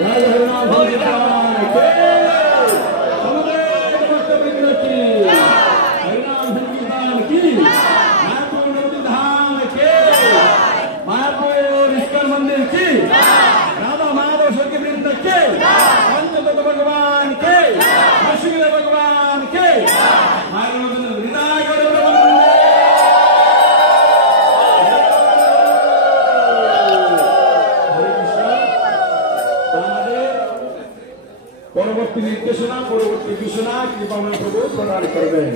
जय हरिनाम संकीर्तन की समुदाय समस्त वृंद की हरिनाम संकीर्तन की मायापुर नवदीप धाम के मायापुर इस्कॉन मंदिर की राधा माधव सखी वृंद के पंचतत्व भगवान के ऋषिकेश भगवान के পরবর্তী নির্দেশনা পরবর্তী ঘোষণা কৃপাময় প্রভু প্রদান করবেন।